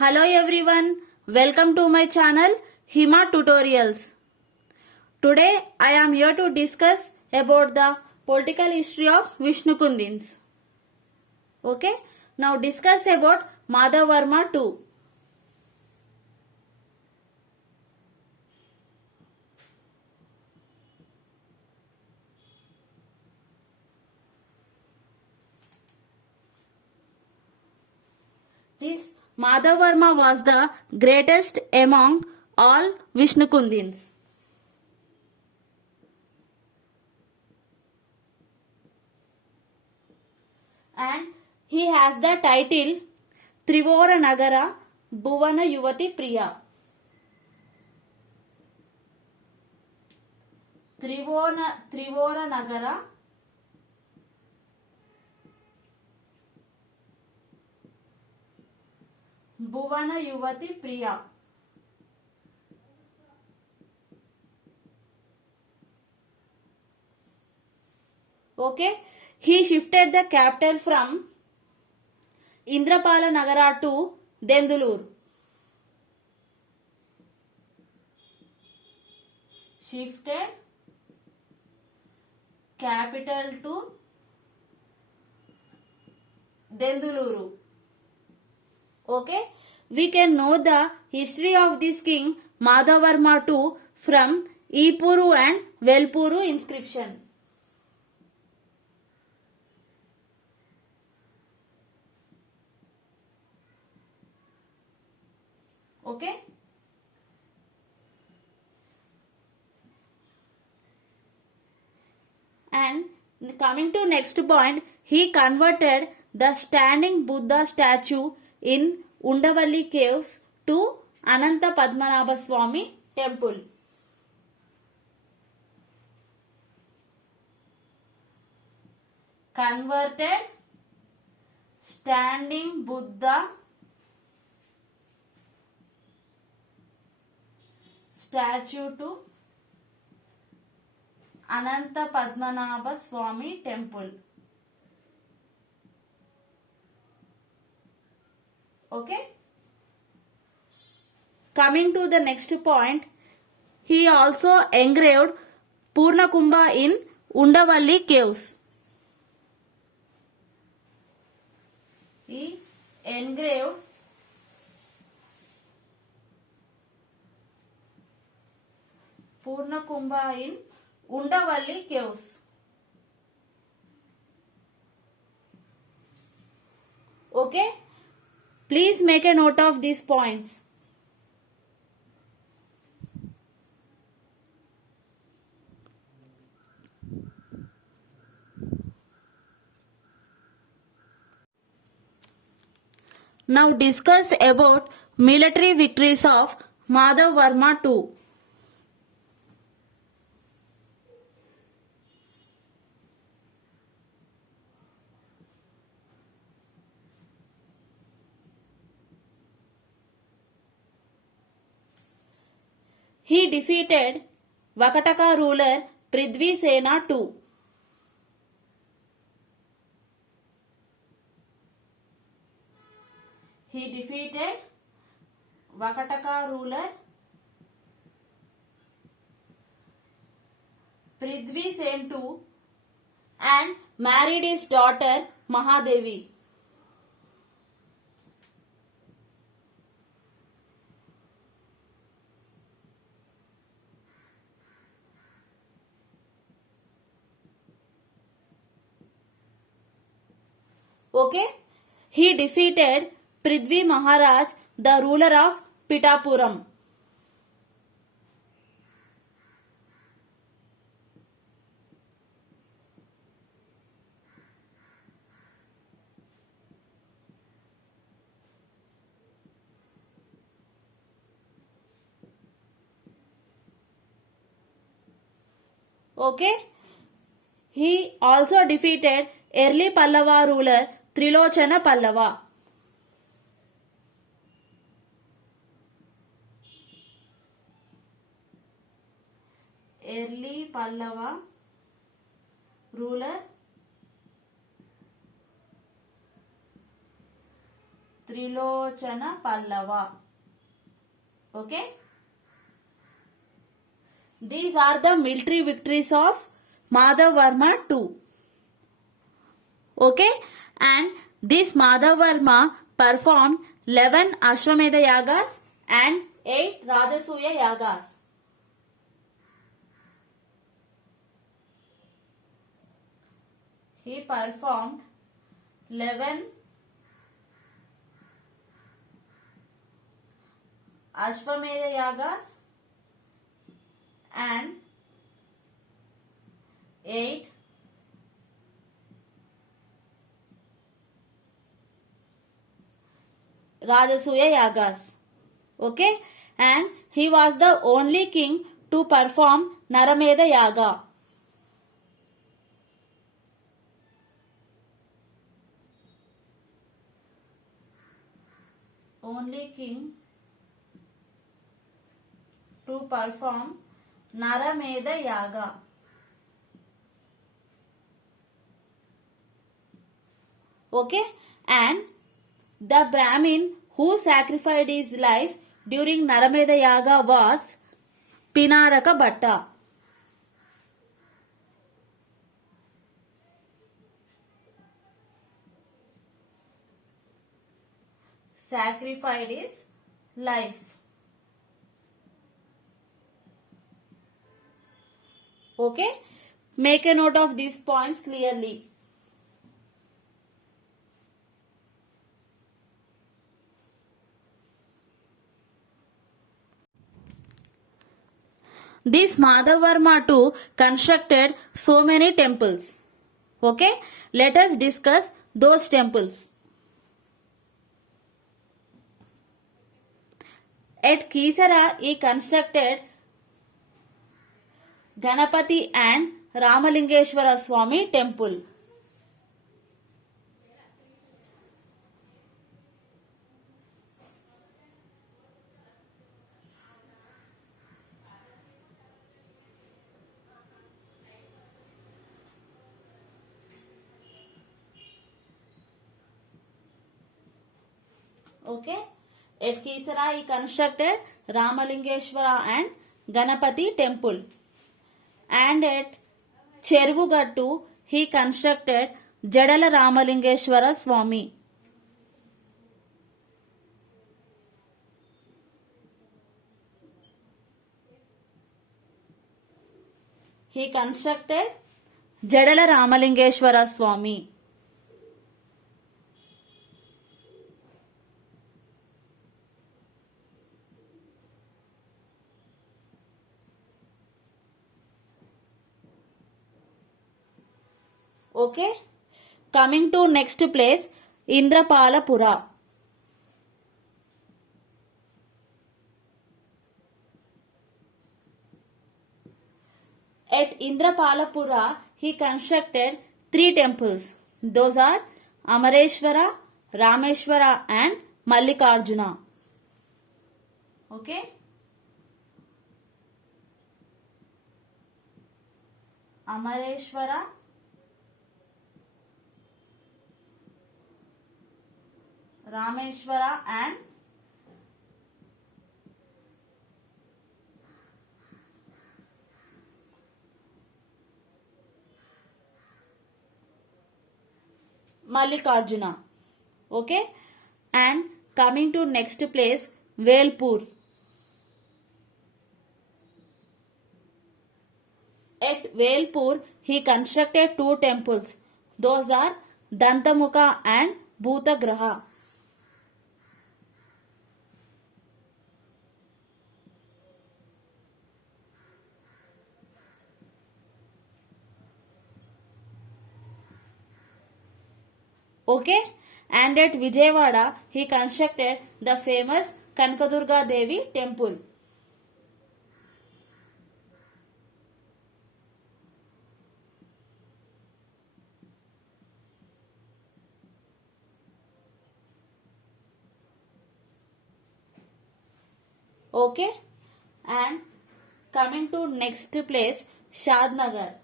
Hello everyone, welcome to my channel Hima Tutorials. Today I am here to discuss about the political history of Vishnu Kundins. Okay, now discuss about Madhavarma II. This Madhavarma was the greatest among all Vishnu Kundins. And he has the title Trivora Nagara Bhuvana Yuvati Priya. Trivora Nagara Bhuvana Yuvati Priya. Okay, he shifted the capital from Indrapala Nagara to Dendulur. Shifted capital to Denduluru. Okay, we can know the history of this king Madhavarma II from Ipuru and Velpuru inscription. Okay. And coming to next point, he converted the standing Buddha statue in Undavalli caves to Ananta Padmanabha Swami temple. Converted standing Buddha statue to Ananta Padmanabha Swami temple. Okay. Coming to the next point, he also engraved Purnakumbha in Undavalli caves. He engraved Purnakumbha in Undavalli caves. Okay, please make a note of these points. Now discuss about military victories of Madhavarma II. He defeated Vakataka ruler Prithvi Sena II. He defeated Vakataka ruler Prithvi Sen II and married his daughter Mahadevi. Okay, he defeated Prithvi Maharaj, the ruler of Pitapuram. Okay, he also defeated early Pallava ruler Trilochana Pallava. Early Pallava ruler Trilochana Pallava. Okay. These are the military victories of Madhavarma II. Okay. And this Madhavarma performed 11 Ashwamedha Yagas and 8 Rajasuya Yagas. He performed 11 Ashwamedha Yagas and 8 Rajasuya Yagas. Okay, and he was the only king to perform Naramedha Yaga. Only king to perform Naramedha Yaga. Okay, and the Brahmin who sacrificed his life during Naramedha Yaga was Pinaraka Bhatta. Sacrificed his life. Okay, make a note of these points clearly. This Madhavarma II constructed so many temples. Okay, let us discuss those temples. At Kisara, he constructed Ganapati and Ramalingeshwara Swami temple. Okay, at Kisara, he constructed Ramalingeshwara and Ganapati temple. And at Cheruvugattu, he constructed Jadala Ramalingeshwara Swami. He constructed Jadala Ramalingeshwara Swami. Okay, coming to next place, Indrapalapura. At Indrapalapura, he constructed 3 temples. Those are Amareshwara, Rameshwara and Mallikarjuna. Okay. Amareshwara, Rameshwara and Mallikarjuna. Okay, and coming to next place, Velpur. At Velpur, he constructed 2 temples. Those are Dantamukha and Bhutagraha. Okay, and at Vijayawada, he constructed the famous Kanakadurga Devi temple. Okay, and coming to next place, Shadnagar.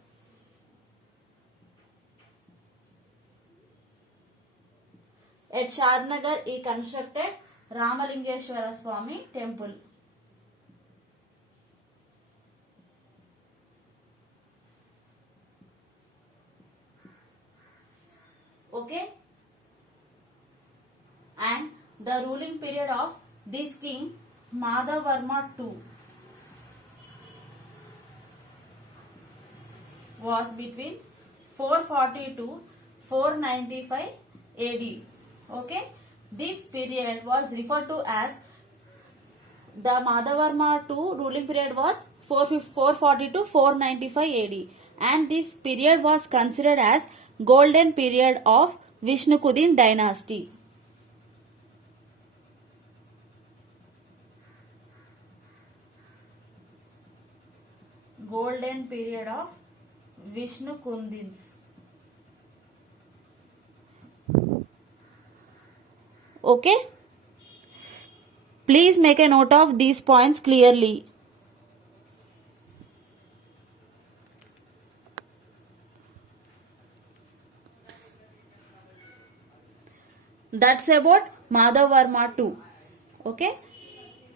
At Shadnagar, he constructed Ramalingeshwara Swami temple. Okay, and the ruling period of this king Madhavarma II was between 440 to 495 AD. Okay, this period was referred to as the Madhavarma II ruling period was 440 to 495 AD, and this period was considered as golden period of Vishnukudin dynasty. Golden period of Vishnukundins. Okay, please make a note of these points clearly. That's about Madhavarma II. Okay,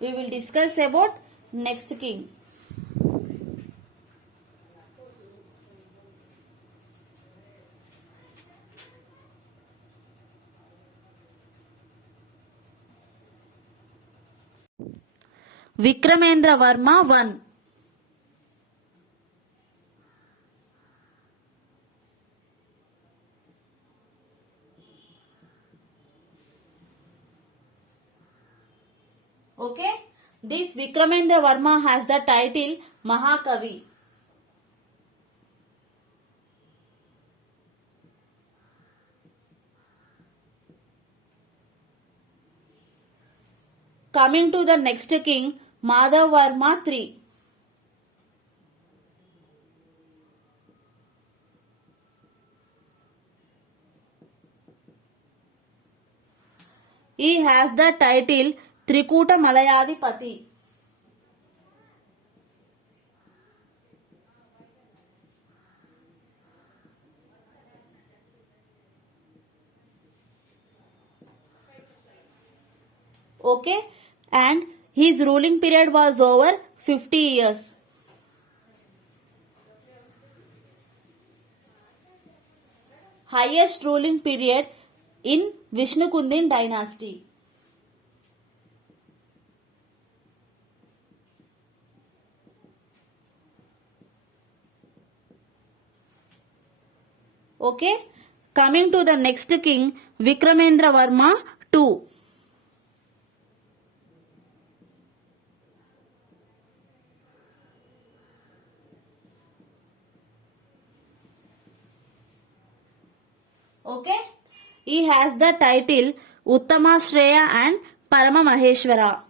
we will discuss about next king. Vikramendra Varma I. Okay, this Vikramendra Varma has the title Mahakavi. Coming to the next king, Madhavarma III. He has the title Trikuta Malayadipati. Okay, and his ruling period was over 50 years. Highest ruling period in Vishnukundin dynasty. Okay, coming to the next king, Vikramendra Varma II. Okay, he has the title Uttamashraya and Parama Maheshwara.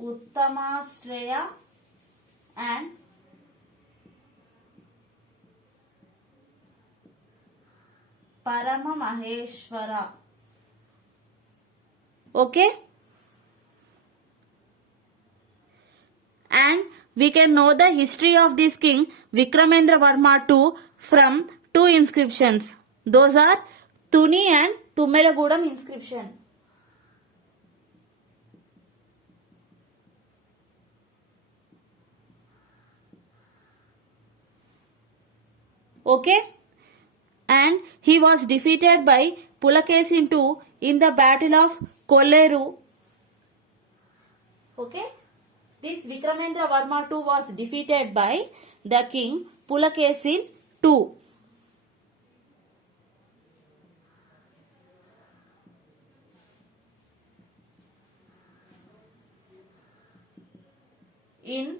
Uttamashraya and Parama Maheshwara. Okay, and we can know the history of this king Vikramendra Varma II from two inscriptions. Those are Tuni and Tummeragudam inscription. Okay, and he was defeated by Pulakesin II in the battle of Kolleru. Okay, this Vikramendra Varma II was defeated by the king Pulakesin II. In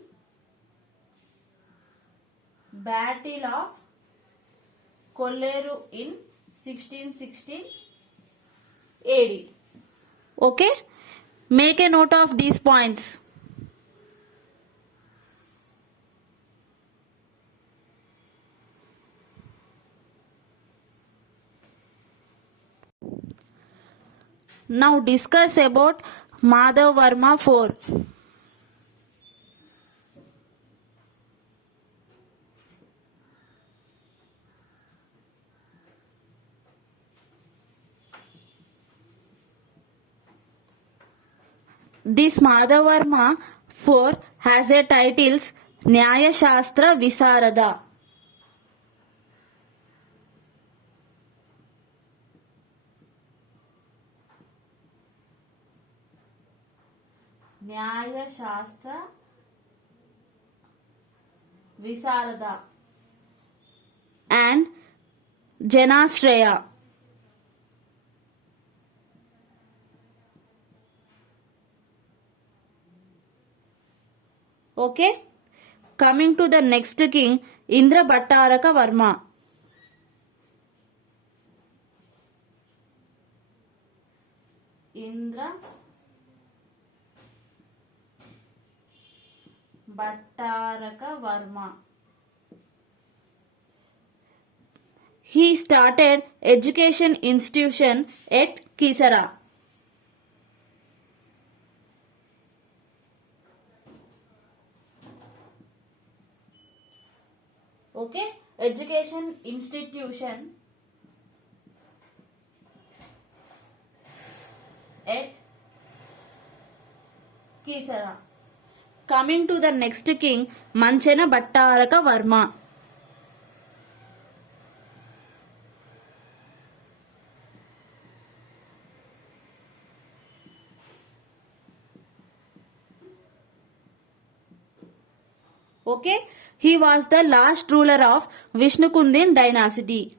battle of Kolleru in 1616 AD. Okay, make a note of these points. Now discuss about Madhavarma IV. This Madhavarma 4 has a titles Nyaya Shastra Visarada. Nyaya Shastra Visarada and Janashraya. Okay, coming to the next king, Indra Bhattaraka Varma. Indra Bhattaraka Varma. He started education institution at Kisara. Okay, education institution at Kisara. Coming to the next king, Manchana Bhattaraka Varma. Okay, he was the last ruler of Vishnukundin dynasty.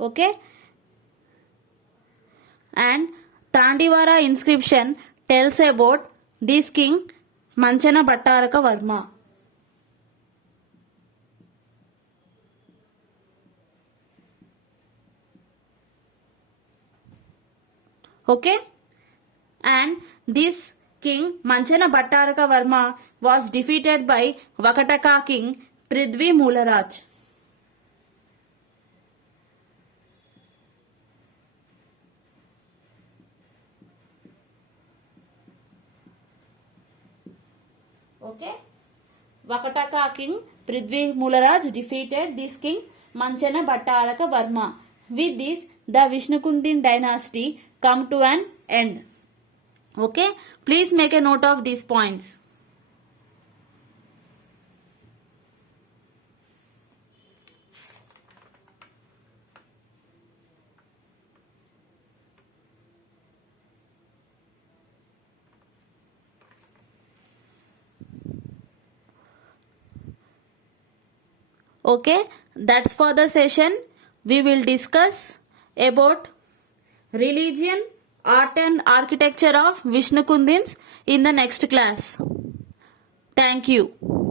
Okay, and Tandivara inscription tells about this king Manchana Bhattaraka Varma. Okay, and this king Manchana Bhattaraka Varma was defeated by Vakataka king Prithvi Mularaj. Okay, Vakataka king Prithvi Mularaj defeated this king Manchana Bhattaraka Varma. With this, the Vishnukundin dynasty come to an end. Okay, please make a note of these points. Okay, that's for the session. We will discuss about religion, art and architecture of Vishnukundins in the next class. Thank you.